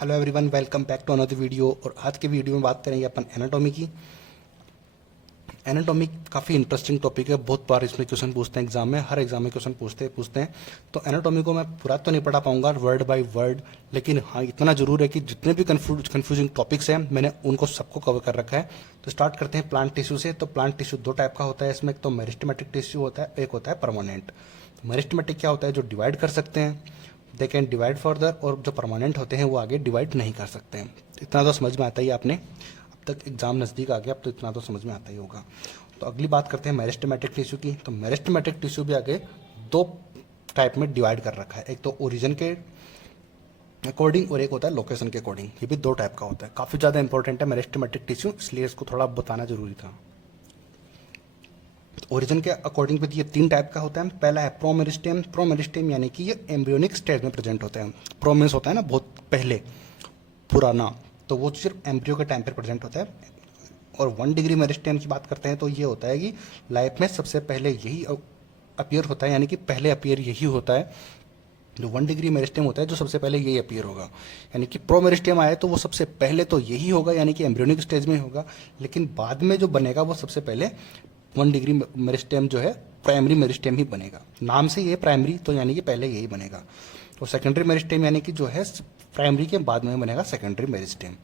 Hello everyone, welcome back to another video. और आज के वीडियो में बात करेंगे अपन एनाटॉमी की। एनाटॉमी काफ़ी इंटरेस्टिंग टॉपिक है, बहुत बार इसमें क्वेश्चन पूछते हैं एग्जाम में, हर एग्जाम में क्वेश्चन पूछते हैं। तो एनाटॉमी को मैं पूरा तो नहीं पढ़ा पाऊंगा वर्ड बाय वर्ड, लेकिन हाँ इतना जरूर है कि जितने भी कंफ्यूजिंग टॉपिक्स हैं मैंने उनको सबको कवर कर रखा है। तो स्टार्ट करते हैं प्लांट टिश्यू से। तो प्लांट टिश्यू दो टाइप का होता है इसमें, एक तो मेरिस्टेमेटिक टिश्यू होता है, एक होता है परमानेंट। मेरिस्टेमेटिक क्या होता है? जो डिवाइड कर सकते हैं, दे कैन डिवाइड फर्दर, और जो परमानेंट होते हैं वो आगे डिवाइड नहीं कर सकते हैं। इतना तो समझ में आता ही आपने, अब तक एग्जाम नज़दीक आ गया, अब तो इतना तो समझ में आता ही होगा। तो अगली बात करते हैं मेरिस्टेमेटिक टिश्यू की। तो मेरिस्टेमेटिक टिश्यू भी आगे दो टाइप में डिवाइड कर रखा है, एक तो ओरिजिन के अकॉर्डिंग और एक होता है लोकेशन के अकॉर्डिंग। ये भी दो टाइप का होता है, काफ़ी ज़्यादा इंपॉर्टेंट है मेरिस्टेमेटिक टिश्यू, इसलिए इसको थोड़ा बताना जरूरी था। ओरिजिन के अकॉर्डिंग भी ये तीन टाइप का होता है। पहला है प्रोमेरिस्टेम। प्रोमेरिस्टेम यानी कि ये एम्ब्रियोनिक स्टेज में प्रेजेंट होता है। प्रोमिस होता है ना बहुत पहले, पुराना, तो वो सिर्फ एम्ब्रियो के टाइम पर प्रेजेंट होता है। और 1 डिग्री मेरिस्टेम की बात करते हैं तो ये होता है कि लाइफ में सबसे पहले यही अपीयर होता है, यानी कि पहले अपीयर यही होता है। जो 1 डिग्री मेरिस्टेम होता है जो सबसे पहले यही अपीयर होगा, यानी कि प्रो मेरिस्टेम आए तो वो सबसे पहले तो यही होगा, यानी कि एम्ब्रियोनिक स्टेज में होगा। लेकिन बाद में जो बनेगा वो सबसे पहले 1 डिग्री मेरिस्टेम जो है प्राइमरी मेरिस्टेम ही बनेगा। नाम से ये प्राइमरी, तो यानी कि पहले यही बनेगा। और सेकेंडरी मेरिस्टेम यानी कि जो है प्राइमरी के बाद में बनेगा सेकेंडरी मेरिस्टेम।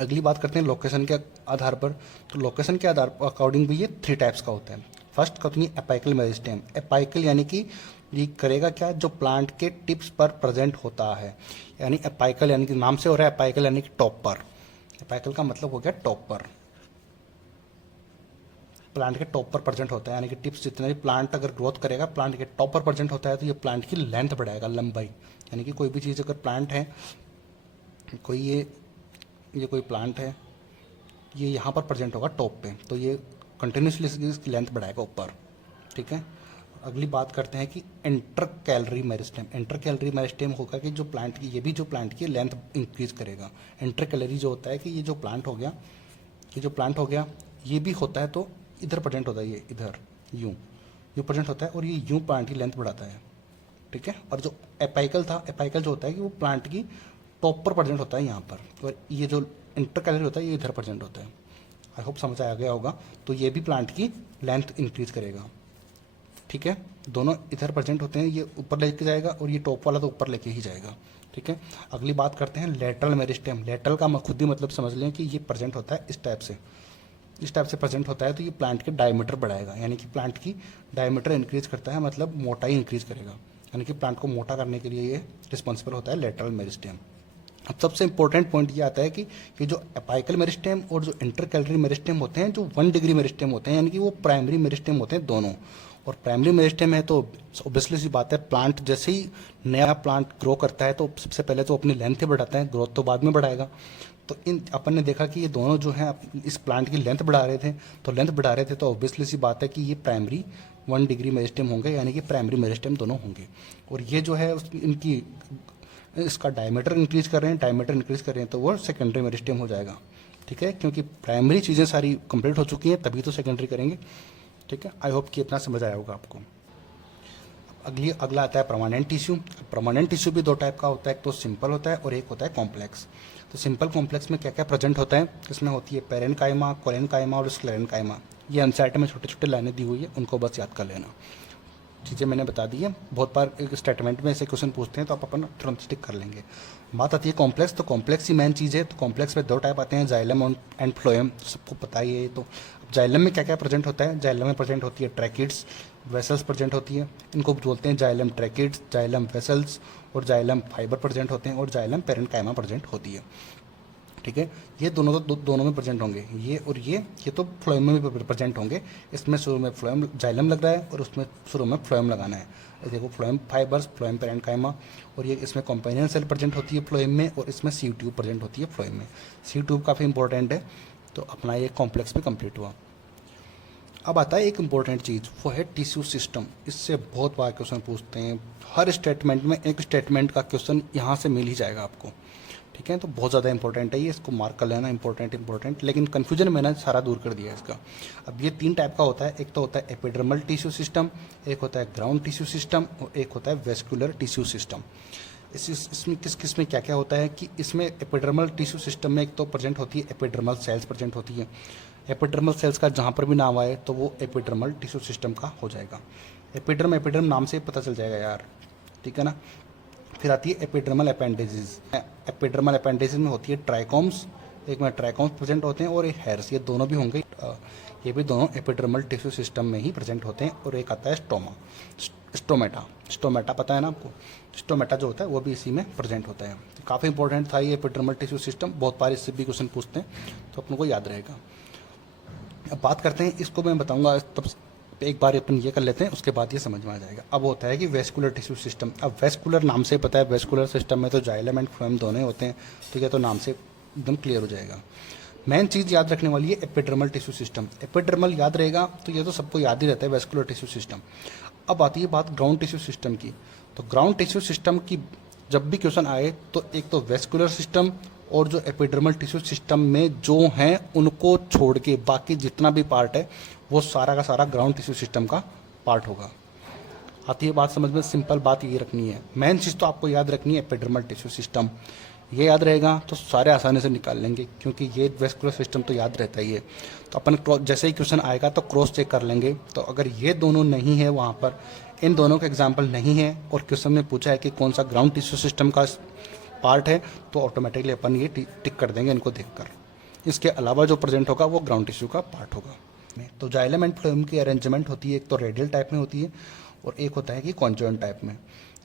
अगली बात करते हैं लोकेशन के आधार पर। तो लोकेशन के आधार अकॉर्डिंग भी ये 3 टाइप्स का होता है। फर्स्ट कहते हैं एपाइकल मेरिस्टेम। एपाइकल यानी कि ये करेगा क्या? जो प्लांट के टिप्स पर प्रेजेंट होता है, यानी एपाइकल यानी कि नाम से हो रहा है एपाइकल यानी कि टॉप पर। एपाइकल का मतलब हो गया टॉप पर, प्लांट के टॉप पर प्रेजेंट होता है, यानी कि टिप्स जितने भी प्लांट अगर ग्रोथ करेगा प्लांट के टॉप पर प्रेजेंट होता है, तो ये प्लांट की लेंथ बढ़ाएगा, लंबाई। यानी कि कोई भी चीज़ अगर प्लांट है, कोई ये कोई प्लांट है, ये यहाँ पर प्रेजेंट होगा टॉप पे, तो ये कंटिन्यूसली इसकी लेंथ बढ़ाएगा ऊपर। ठीक है। अगली बात करते हैं कि inter calorie meristem. Inter calorie meristem होगा कि जो प्लांट की, ये भी जो प्लांट की लेंथ इंक्रीज करेगा। इंटर कैलरी जो होता है कि ये जो प्लांट हो गया, ये जो प्लांट हो गया, ये भी होता है तो इधर प्रेजेंट होता है, ये इधर यूँ प्रेजेंट होता है, और ये यूँ प्लांट की लेंथ बढ़ाता है। ठीक है। और जो एपाइकल था, एपाइकल जो होता है कि वो प्लांट की टॉप पर प्रेजेंट होता है यहाँ पर, और ये जो इंटर कैलरी होता है ये इधर प्रेजेंट होता है। आई होप समझ आ गया होगा। तो ये भी प्लांट की लेंथ इंक्रीज करेगा। ठीक है। दोनों इधर प्रेजेंट होते हैं, ये ऊपर लेके जाएगा और ये टॉप वाला तो ऊपर लेके ही जाएगा। ठीक है। अगली बात करते हैं लेटरल मेरिस्टेम। लेटरल का खुद ही मतलब समझ लें कि ये प्रेजेंट होता है इस टाइप से, इस टाइप से प्रेजेंट होता है, तो ये प्लांट के डायमीटर बढ़ाएगा, यानी कि प्लांट की डायमीटर इंक्रीज करता है, मतलब मोटाई इंक्रीज करेगा, यानी कि प्लांट को मोटा करने के लिए ये रिस्पॉन्सिबल होता है लेटरल मेरिस्टेम। अब सबसे इंपॉर्टेंट पॉइंट ये आता है कि जो एपाइकल मेरिस्टेम और जो इंटर कैलरी मेरिस्टेम होते हैं, जो 1 डिग्री मेरिस्टेम होते हैं, यानी कि वो प्राइमरी मेरिस्टेम होते हैं दोनों। और प्राइमरी मेरिस्टेम है तो ऑब्वियसली सी बात है, प्लांट जैसे ही नया प्लांट ग्रो करता है तो सबसे पहले तो अपनी लेंथ ही बढ़ाता है, ग्रोथ तो बाद में बढ़ाएगा। तो इन अपन ने देखा कि ये दोनों जो हैं इस प्लांट की लेंथ बढ़ा रहे थे, तो लेंथ बढ़ा रहे थे तो ऑब्वियसली सी बात है कि ये प्राइमरी 1 डिग्री मेरिस्टेम होंगे, यानी कि प्राइमरी मेरिस्टेम दोनों होंगे। और ये जो है इनकी इसका डायमीटर इंक्रीज कर रहे हैं, डायमीटर इंक्रीज कर रहे हैं, तो वो सेकेंडरी मेरिस्टेम हो जाएगा। ठीक है, क्योंकि प्राइमरी चीज़ें सारी कंप्लीट हो चुकी हैं तभी तो सेकेंडरी करेंगे। ठीक है। आई होप कि इतना समझ आया होगा आपको। अगला आता है परमानेंट टिश्यू। परमानेंट टिश्यू भी दो टाइप का होता है, एक तो सिंपल होता है और एक होता है कॉम्प्लेक्स। तो सिंपल कॉम्प्लेक्स में क्या क्या प्रेजेंट होता है? इसमें होती है पेरेनकाइमा, कोलेनकाइमा और स्क्लेरेनकाइमा। ये एनसीईआरटी में छोटे छोटे लाइनें दी हुई है, उनको बस याद कर लेना। चीज़ें मैंने बता दी है, बहुत बार एक स्टेटमेंट में ऐसे क्वेश्चन पूछते हैं तो आप अपन तुरंत स्टिक कर लेंगे। बात आती है कॉम्प्लेक्स, तो कॉम्प्लेक्स ही मेन चीज़ है। तो कॉम्प्लेक्स में दो टाइप आते हैं, जाइलम एंड फ्लोएम, सबको पता ही है। तो जाइलम में क्या क्या प्रेजेंट होता है? जाइलम में प्रेजेंट होती है ट्रैकिड्स, वेसल्स प्रेजेंट होती है, इनको बोलते हैं जाइलम ट्रैकिड्स, जाइलम वेसल्स, और जाइलम फाइबर प्रेजेंट होते हैं, और जाइलम पेरेनकाइमा प्रेजेंट होती है। ठीक है। ये दोनों तो दोनों में प्रेजेंट होंगे, ये और ये तो फ्लोएम में भी प्रेजेंट होंगे। इसमें शुरू में फ्लोएम जाइलम लग रहा है और उसमें शुरू में फ्लोएम लगाना है। देखो फ्लोएम फाइबर्स, फ्लोएम पेरेनकाइमा, और ये इसमें कंपेनियन सेल प्रेजेंट होती है फ्लोएम में, और इसमें सी ट्यूब प्रेजेंट होती है फ्लोएम में। सी ट्यूब काफ़ी इंपॉर्टेंट है। तो अपना ये कॉम्प्लेक्स भी कंप्लीट हुआ। अब आता है एक इम्पॉर्टेंट चीज़, वो है टिश्यू सिस्टम। इससे बहुत बार क्वेश्चन पूछते हैं, हर स्टेटमेंट में एक स्टेटमेंट का क्वेश्चन यहाँ से मिल ही जाएगा आपको। ठीक है। तो बहुत ज़्यादा इंपॉर्टेंट है ये, इसको मार्क कर लेना, इंपॉर्टेंट। लेकिन कन्फ्यूजन मैंने सारा दूर कर दिया है इसका। अब ये 3 टाइप का होता है, एक तो होता है एपिडर्मल टिश्यू सिस्टम, एक होता है ग्राउंड टिश्यू सिस्टम, और एक होता है वेस्कुलर टिश्यू सिस्टम। इसमें किस में क्या क्या होता है कि इसमें एपिडर्मल टिश्यू सिस्टम में एक तो प्रेजेंट होती है एपिडर्मल सेल्स प्रेजेंट होती है। एपिडर्मल सेल्स का जहाँ पर भी नाम आए तो वो एपिडर्मल टिश्यू सिस्टम का हो जाएगा। एपिडर्म नाम से पता चल जाएगा यार, ठीक है ना। फिर आती है एपिडर्मल अपेंडेजेस। एपिडर्मल अपेंडेजेस में होती है ट्राइकोम्स, एक में ट्राइकोम्स प्रेजेंट होते हैं और एक हेयर्स, ये दोनों भी होंगे। ये भी दोनों एपिडर्मल टिश्यू सिस्टम में ही प्रेजेंट होते हैं। और एक आता है स्टोमेटा। स्टोमेटा पता है ना आपको, स्टोमेटा जो होता है वो भी इसी में प्रेजेंट होता है। काफ़ी इंपॉर्टेंट था ये एपिडर्मल टिश्यू सिस्टम, बहुत बार इससे भी क्वेश्चन पूछते हैं तो अपन को याद रहेगा। अब बात करते हैं, इसको मैं बताऊंगा तब एक बार अपन ये कर लेते हैं, उसके बाद ये समझ में आ जाएगा। अब होता है कि वेस्कुलर टिश्यू सिस्टम। अब वेस्कुलर नाम से पता है, वेस्कुलर सिस्टम में तो जाइलम एंड फ्लोएम दोनों ही होते हैं, ठीक है, तो नाम से एकदम क्लियर हो जाएगा। मेन चीज़ याद रखने वाली है एपिडर्मल टिश्यू सिस्टम। एपिडर्मल याद रहेगा तो ये तो सबको याद ही रहता है वेस्कुलर टिश्यू सिस्टम। अब आती है बात ग्राउंड टिश्यू सिस्टम की। तो ग्राउंड टिश्यू सिस्टम की जब भी क्वेश्चन आए तो एक तो वेस्कुलर सिस्टम और जो एपिडर्मल टिश्यू सिस्टम में जो हैं उनको छोड़ के बाकी जितना भी पार्ट है वो सारा का सारा ग्राउंड टिश्यू सिस्टम का पार्ट होगा। आती है बात समझ में, सिंपल बात ये रखनी है। मेन चीज़ तो आपको याद रखनी है एपिडर्मल टिश्यू सिस्टम, ये याद रहेगा तो सारे आसानी से निकाल लेंगे, क्योंकि ये वेस्कुलर सिस्टम तो याद रहता ही है। तो अपन जैसे ही क्वेश्चन आएगा तो क्रॉस चेक कर लेंगे, तो अगर ये दोनों नहीं है वहाँ पर, इन दोनों का एग्जाम्पल नहीं है और क्वेश्चन में पूछा है कि कौन सा ग्राउंड टिश्यू सिस्टम का पार्ट है, तो ऑटोमेटिकली अपन ये टिक कर देंगे इनको देखकर। इसके अलावा जो प्रेजेंट होगा वो ग्राउंड टिश्यू का पार्ट होगा। तो जाइलम एंड फ्लोएम की अरेंजमेंट होती है, एक तो रेडियल टाइप में होती है और एक होता है कि कॉन्जॉइंट टाइप में।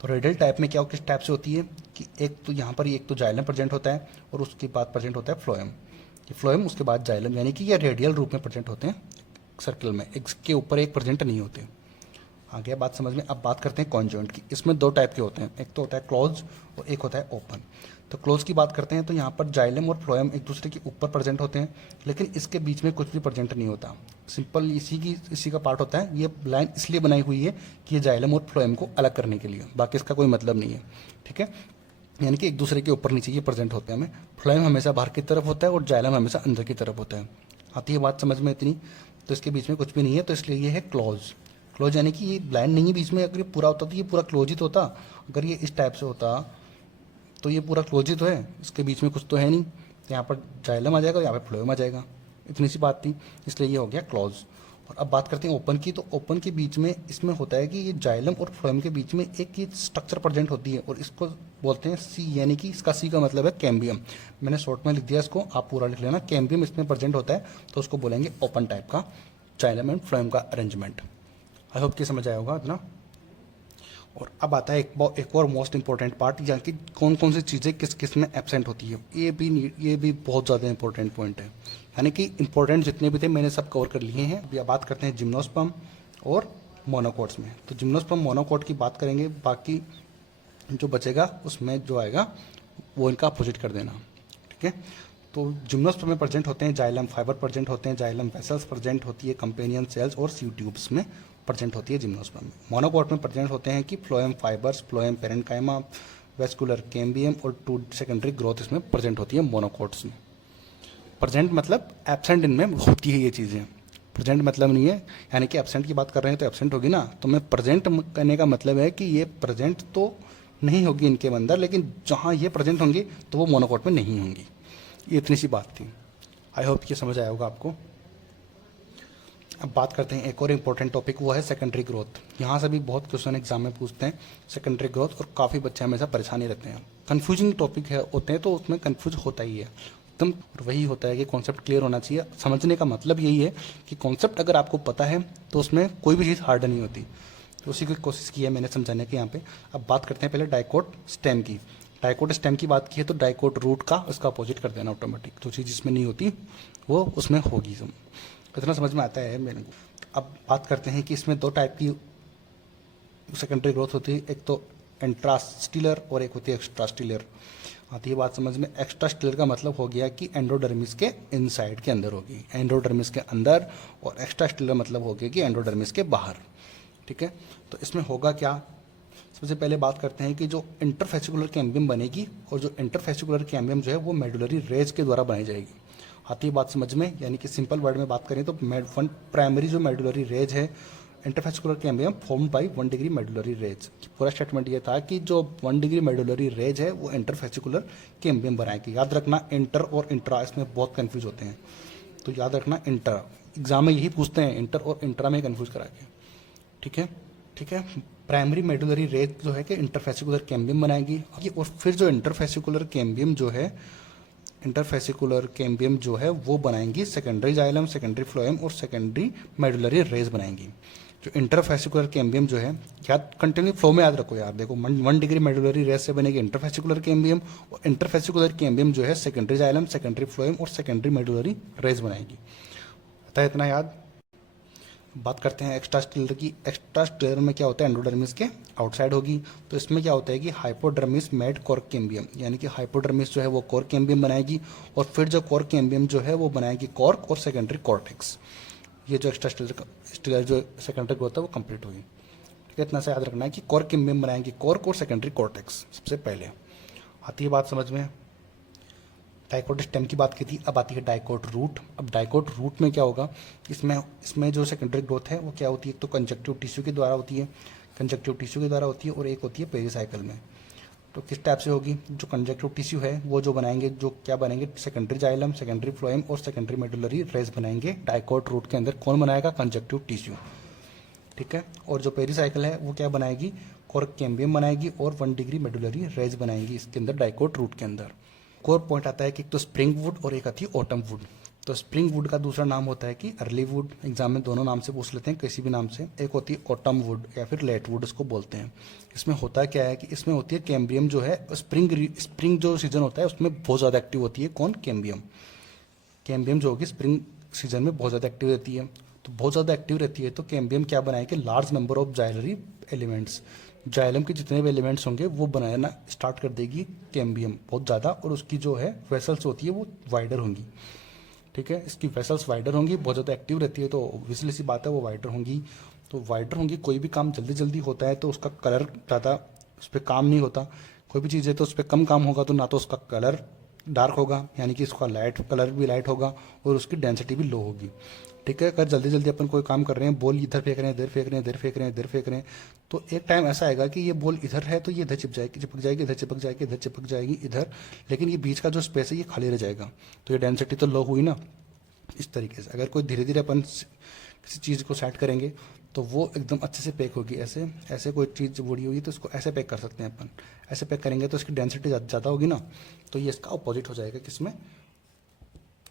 तो रेडियल टाइप में क्या किस टाइप से होती है कि एक तो यहाँ पर एक तो जाइलम प्रेजेंट होता है और उसके बाद प्रेजेंट होता है फ्लोएम। ये फ्लोएम उसके बाद जाइलम, यानी कि ये रेडियल रूप में प्रेजेंट होते हैं सर्कल में, एक के ऊपर एक प्रेजेंट नहीं होते। आ गया बात समझ में। अब बात करते हैं कॉन्जॉइंट की। इसमें दो टाइप के होते हैं, एक तो होता है क्लोज और एक होता है ओपन। तो क्लोज की बात करते हैं तो यहाँ पर जाइलम और फ्लोएम एक दूसरे के ऊपर प्रेजेंट होते हैं, लेकिन इसके बीच में कुछ भी प्रेजेंट नहीं होता। सिंपल इसी का पार्ट होता है। ये लाइन इसलिए बनाई हुई है कि ये जाइलम और फ्लोएम को अलग करने के लिए, बाकी इसका कोई मतलब नहीं है, ठीक है। यानी कि एक दूसरे के ऊपर नीचे ये प्रेजेंट होते हैं। हमें फ्लोएम हमेशा बाहर की तरफ होता है और जाइलम हमेशा अंदर की तरफ होता है। आती है बात समझ में इतनी। तो इसके बीच में कुछ भी नहीं है, तो इसलिए ये है क्लोज। क्लोज यानी कि ये लाइन नहीं है बीच में, अगर ये पूरा होता तो ये पूरा क्लोज ही तो होता। अगर ये इस टाइप से होता तो ये पूरा क्लोज ही तो है, इसके बीच में कुछ तो है नहीं। तो यहाँ पर जाइलम आ जाएगा, यहाँ पर फ्लोएम आ जाएगा, इतनी सी बात थी, इसलिए ये हो गया क्लोज। और अब बात करते हैं ओपन की। तो ओपन के बीच में इसमें होता है कि ये जाइलम और फ्लोएम के बीच में एक ये स्ट्रक्चर प्रेजेंट होती है और इसको बोलते हैं सी, यानी कि इसका सी का मतलब है कैम्बियम। मैंने शॉर्ट में लिख दिया इसको, आप पूरा लिख लेना। कैम्बियम इसमें प्रेजेंट होता है तो उसको बोलेंगे ओपन टाइप का जाइलम एंड फ्लोएम का अरेंजमेंट। आई होप कि समझ आया होगा इतना। और अब आता है एक और मोस्ट इंपॉर्टेंट पार्ट, यहाँ की कौन कौन सी चीज़ें किस किस में एब्सेंट होती है। ये भी बहुत ज़्यादा इंपॉर्टेंट पॉइंट है, यानी कि इंपॉर्टेंट जितने भी थे मैंने सब कवर कर लिए हैं। अभी बात करते हैं जिम्नोस्पर्म और मोनोकोट्स में। तो जिम्नोस्पर्म मोनोकोट की बात करेंगे, बाकी जो बचेगा उसमें जो आएगा वो इनका अपोजिट कर देना, ठीक है। तो जिम्नोस्पर्म में प्रेजेंट होते हैं जाइलम फाइबर प्रेजेंट होते हैं, जाइलम वेसल्स प्रेजेंट होती है, कंपेनियन सेल्स और सी ट्यूब्स में प्रेजेंट होती है जिम्नोस्पर्म में। मोनोकोट में प्रेजेंट होते हैं कि phloem fibres, phloem parenchyma, vascular cambium और टू सेकेंडरी ग्रोथ इसमें प्रेजेंट होती है मोनोकोट्स में। प्रेजेंट मतलब एब्सेंट इनमें होती है ये चीज़ें, प्रेजेंट मतलब नहीं है, यानी कि एब्सेंट की बात कर रहे हैं तो एब्सेंट होगी ना। तो मैं प्रेजेंट करने का मतलब है कि ये प्रेजेंट तो नहीं होगी इनके अंदर, लेकिन जहाँ ये प्रेजेंट होंगी तो वो मोनोकोट में नहीं होंगी। ये इतनी सी बात थी। आई होप ये समझ आया होगा आपको। अब बात करते हैं एक और इम्पोर्टेंट टॉपिक, वो है सेकेंडरी ग्रोथ। यहाँ से भी बहुत क्वेश्चन एग्जाम में पूछते हैं सेकेंडरी ग्रोथ, और काफ़ी बच्चे हमेशा परेशानी रहते हैं। कन्फ्यूजिंग टॉपिक है होते हैं तो उसमें कन्फ्यूज होता ही है एकदम। वही होता है कि कॉन्सेप्ट क्लियर होना चाहिए। समझने का मतलब यही है कि कॉन्सेप्ट अगर आपको पता है तो उसमें कोई भी चीज़ हार्ड नहीं होती। तो उसी की कोशिश की है मैंने समझाने की यहाँ पे। अब बात करते हैं पहले डाइकोट स्टेम की। डाइकोट स्टेम की बात की है तो डाइकोट रूट का उसका अपोजिट कर देना ऑटोमेटिक। जो चीज़ जिसमें नहीं होती वो उसमें होगी। इतना समझ में आता है मेरे को। अब बात करते हैं कि इसमें दो टाइप की सेकेंडरी ग्रोथ होती है, एक तो इंट्रास्टिलर और एक होती है एक्स्ट्रास्टिलर। आती है बात समझ में। एक्स्ट्रास्टिलर का मतलब हो गया कि एंडोडर्मिस के इनसाइड के अंदर होगी, एंडोडर्मिस के अंदर, और एक्स्ट्रास्टिलर मतलब हो गया कि एंडोडर्मिस के बाहर, ठीक है। तो इसमें होगा क्या, सबसे पहले बात करते हैं कि जो इंटरफेसिकुलर कैम्बियम बनेगी, और जो इंटरफेसिकुलर कैम्बियम जो है वो मेडुलरी रेज के द्वारा बनाई जाएगी। आती है बात समझ में, यानी कि सिंपल वर्ड में बात करें तो प्राइमरी जो मेडुलरी रेज है interfascicular cambium formed by 1 degree medullary rays. पूरा स्टेटमेंट ये था कि जो 1 डिग्री मेडुलरी रेज है वो इंटरफेसिकुलर कैम्बियम बनाएगी। याद रखना इंटर और इंट्रा इसमें बहुत कंफ्यूज होते हैं, तो याद रखना इंटर, एग्जाम में यही पूछते हैं इंटर और इंट्रा में कंफ्यूज करा के। ठीक है। प्राइमरी मेडुलरी रेज जो है कि इंटरफेसिकुलर कैम्बियम बनाएगी, और फिर जो इंटरफेसिकुलर कैम्बियम जो है वो बनाएंगी सेकेंडरी जाइलम, सेकेंडरी फ्लोएम और सेकेंडरी मेडुलरी रेज बनाएंगी। जो इंटरफेसिकुलर कैम्बियम जो है, याद कंटिन्यू फ्लो में याद रखो यार, देखो 1 डिग्री मेडुलरी रेज से बनेगी इंटरफेसिकुलर कैम्बियम, और इंटरफेसिकुलर कैम्बियम जो है सेकेंडरी जाइलम, सेकेंडरी फ्लोएम और सेकेंडरी मेडुलरी रेज बनाएगी। आता है इतना याद। बात करते हैं एक्स्ट्रा स्टेलर की। एक्स्ट्रा स्टेलर में क्या होता है, एंडोडर्मिस के आउटसाइड होगी। तो इसमें क्या होता है कि हाइपोडर्मिस मेड कोर कैम्बियम, यानी कि हाइपोडर्मिस जो है वो कोर कैम्बियम बनाएगी, और फिर जो कोर कैम्बियम जो है वो बनाएगी कॉर्क और सेकेंडरी कॉर्टेक्स। ये जो एक्स्ट्रा स्टेलर जो सेकेंडरी ग्रोथ है वो कंप्लीट होगी। ठीक है, इतना से याद रखना है कि कोर कैम्बियम बनाएंगी कॉर्क और सेकेंडरी कॉर्टेक्स सबसे पहले। आती है बात समझ में। डाइकोट स्टेम की बात की थी, अब आती है डाइकोट रूट। अब डाइकोट रूट में क्या होगा, इसमें जो सेकेंडरी ग्रोथ है वो क्या होती है, एक तो कंजक्टिव टिश्यू के द्वारा होती है, और एक होती है पेरिसाइकिल में। तो किस टाइप से होगी, जो कंजक्टिव टिश्यू है वो जो बनाएंगे, जो क्या बनेंगे, सेकेंडरी जाइलम, सेकेंडरी फ्लोएम और सेकेंडरी मेडुलरी रेज बनाएंगे। डाइकोट रूट के अंदर कौन बनाएगा, कंजक्टिव टिश्यू। ठीक है, और जो पेरिसाइकिल है वो क्या बनाएगी, कोर कैम्बियम बनाएगी और 1 डिग्री मेडुलरी रेज बनाएंगी इसके अंदर, डाइकोट रूट के अंदर। कोर पॉइंट आता है कि एक तो स्प्रिंग वुड और एक आती है ऑटम वुड। तो स्प्रिंग वुड का दूसरा नाम होता है कि अर्ली वुड, एग्जाम में दोनों नाम से पूछ लेते हैं, किसी भी नाम से। एक होती है ऑटम वुड या फिर लेट वुड इसको बोलते हैं। इसमें होता क्या है कि इसमें होती है कैम्बियम जो है, स्प्रिंग जो सीजन होता है उसमें बहुत ज़्यादा एक्टिव होती है। कौन, कैम्बियम जो होगी स्प्रिंग सीजन में बहुत ज़्यादा एक्टिव रहती है। तो बहुत ज़्यादा एक्टिव रहती है तो कैम्बियम क्या बनाएगी, large number of xylary elements, xylem के जितने भी एलिमेंट्स होंगे वो बनाना स्टार्ट कर देगी कैम्बियम बहुत ज़्यादा, और उसकी जो है वेसल्स होती है वो वाइडर होंगी। ठीक है, इसकी वेसल्स वाइडर होंगी, बहुत ज़्यादा एक्टिव रहती है तो ऑब्वियसली सी बात है वो वाइडर होंगी। तो वाइडर होंगी, कोई भी काम जल्दी जल्दी होता है तो उसका कलर ज़्यादा उस पर काम नहीं होता। कोई भी चीज़ है तो उस पर कम काम होगा तो ना तो उसका कलर डार्क होगा, यानी कि उसका कलर भी लाइट होगा, और उसकी डेंसिटी भी लो होगी। ठीक है, अगर जल्दी जल्दी अपन कोई काम कर रहे हैं, बॉल इधर फेंक रहे हैं, इधर फेंक रहे हैं, इधर फेंक रहे हैं, इधर फेंक रहे हैं, तो एक टाइम ऐसा आएगा कि ये बॉल इधर है तो ये इधर चिपक जाएगी, इधर चिपक जाएगी, इधर चिपक जाएगी, इधर, लेकिन ये बीच का जो स्पेस है ये खाली रह जाएगा। तो ये डेंसिटी तो लो हुई ना। इस तरीके से अगर कोई धीरे धीरे अपन किसी चीज़ को सेट करेंगे तो वो एकदम अच्छे से पैक होगी। ऐसे कोई चीज़ बुरी होगी तो इसको ऐसे पैक कर सकते हैं अपन, ऐसे पैक करेंगे तो इसकी डेंसिटी ज़्यादा होगी ना। तो ये इसका अपोजिट हो जाएगा, किसमें,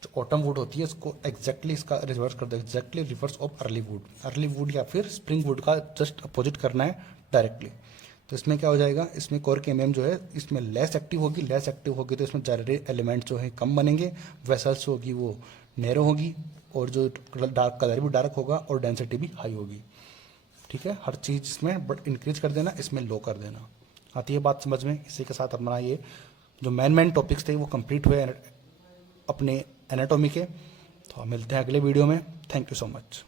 जो ऑटम वुड होती है इसको एग्जैक्टली इसका रिवर्स कर दो, exactly reverse of early would या फिर स्प्रिंग वुड का जस्ट अपोजिट करना है डायरेक्टली। तो इसमें क्या हो जाएगा, इसमें कोर कैम्बियम जो है इसमें लेस एक्टिव होगी तो इसमें जाइलरी एलिमेंट जो है कम बनेंगे, वेसल्स होगी वो नैरो होगी, और जो डार्क कलर भी डार्क होगा और डेंसिटी भी हाई होगी। ठीक है, हर चीज़ इसमें बट इंक्रीज कर देना, इसमें लो कर देना। आती है बात समझ में। इसी के साथ अपना ये जो मेन टॉपिक्स थे वो कंप्लीट हुए अपने एनाटॉमी के। तो मिलते हैं अगले वीडियो में। Thank you so much.